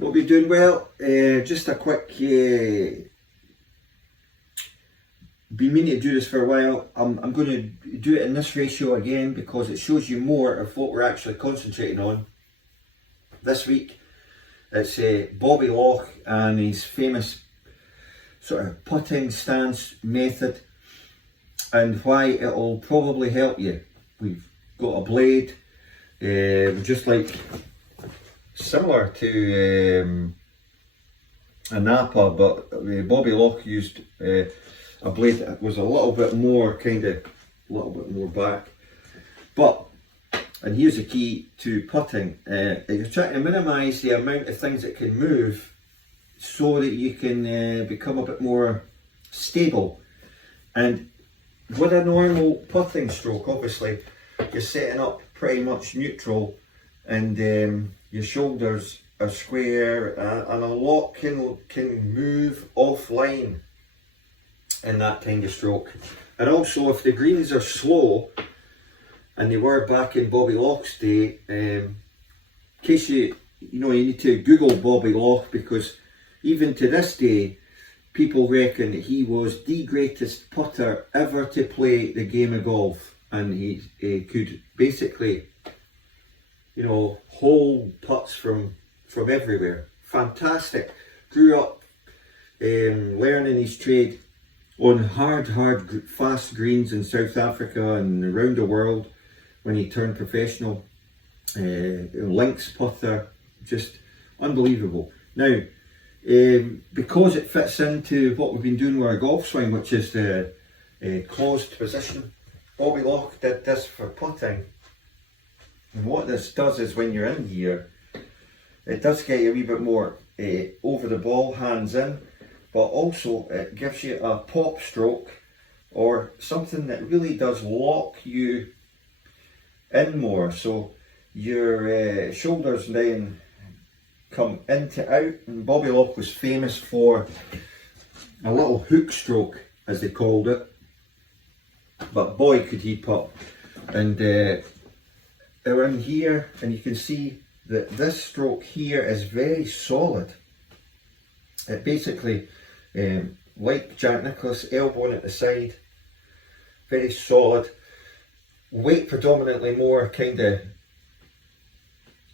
Hope you're doing well. Just a quick, been meaning to do this for a while. I'm going to do it in this ratio again because it shows you more of what we're actually concentrating on. This week it's Bobby Locke and his famous sort of putting stance method and why it'll probably help you. We've got a blade, just like similar to a Napa, but Bobby Locke used a blade that was a little bit more back. But, and here's the key to putting, you're trying to minimise the amount of things that can move so that you can become a bit more stable. And with a normal putting stroke, obviously you're setting up pretty much neutral, and your shoulders are square, and a lot can move offline in that kind of stroke. And also, if the greens are slow, and they were back in Bobby Locke's day, in case you need to Google Bobby Locke, because even to this day, people reckon that he was the greatest putter ever to play the game of golf, and he could basically, hold putts from everywhere. Fantastic. Grew up learning his trade on hard, fast greens in South Africa and around the world when he turned professional. Links putter, just unbelievable. Now, because it fits into what we've been doing with our golf swing, which is the closed position, Bobby Locke did this for putting. And what this does is, when you're in here, it does get you a wee bit more over the ball, hands in, but also it gives you a pop stroke, or something that really does lock you in more. So your shoulders then come into out, and Bobby Locke was famous for a little hook stroke, as they called it, but boy could he putt. And around here, and you can see that this stroke here is very solid. It basically, like Jack Nicklaus, elbowing at the side, very solid. Weight predominantly more kind of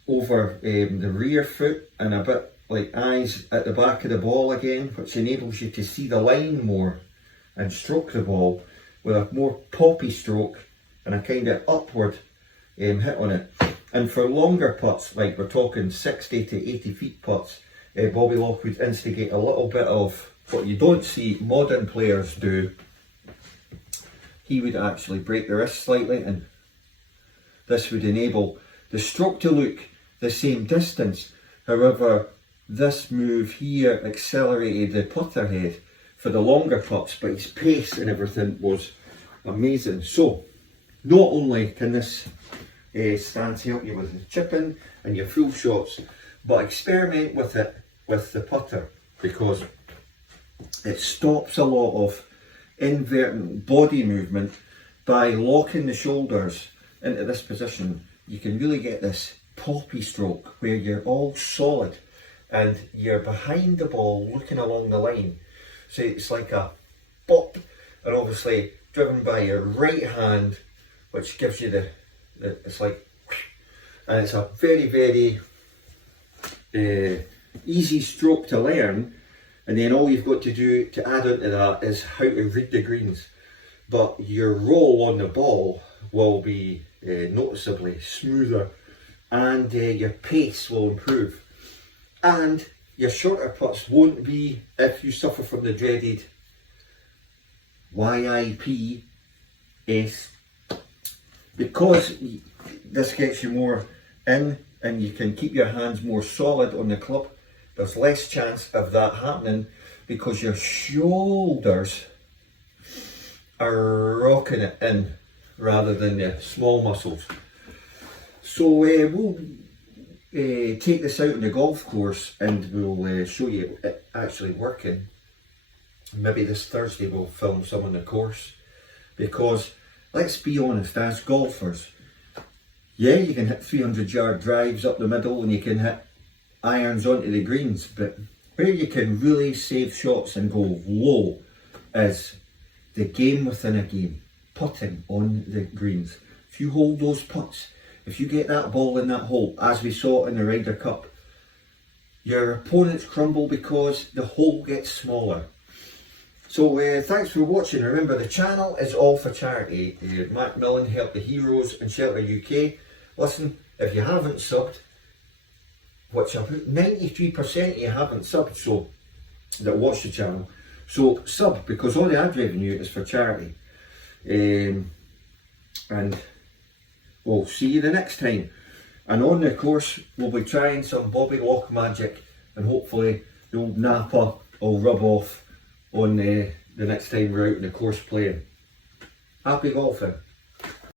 over the rear foot, and a bit like eyes at the back of the ball again, which enables you to see the line more and stroke the ball with a more poppy stroke and a kind of upward hit on it. And for longer putts, like we're talking 60 to 80 feet putts, Bobby Locke would instigate a little bit of what you don't see modern players do. He would actually break the wrist slightly, and this would enable the stroke to look the same distance. However, this move here accelerated the putter head for the longer putts, but his pace and everything was amazing. So, not only can this stance help you with the chipping and your full shots, but experiment with it with the putter, because it stops a lot of inverting body movement. By locking the shoulders into this position, you can really get this poppy stroke where you're all solid and you're behind the ball looking along the line. So it's like a pop, and obviously driven by your right hand, which gives you it's like, and it's a very easy stroke to learn. And then all you've got to do to add on to that is how to read the greens. But your roll on the ball will be noticeably smoother, and your pace will improve. And your shorter putts won't be, if you suffer from the dreaded YIPS, because this gets you more in and you can keep your hands more solid on the club. There's less chance of that happening because your shoulders are rocking it in rather than the small muscles. So we'll take this out on the golf course and we'll show you it actually working. Maybe this Thursday we'll film some on the course, because let's be honest, as golfers, yeah, you can hit 300-yard drives up the middle and you can hit irons onto the greens, but where you can really save shots and go low is the game within a game, putting on the greens. If you hold those putts, if you get that ball in that hole, as we saw in the Ryder Cup, your opponents crumble because the hole gets smaller. So thanks for watching. Remember, the channel is all for charity. Macmillan Help the Heroes and Shelter UK. Listen, if you haven't subbed, which about 93% of you haven't subbed, so that watch the channel, so sub, because all the ad revenue is for charity. And we'll see you the next time. And on the course, we'll be trying some Bobby Locke magic, and hopefully the old Napa will rub off on the next time we're out in the course playing. Happy golfing.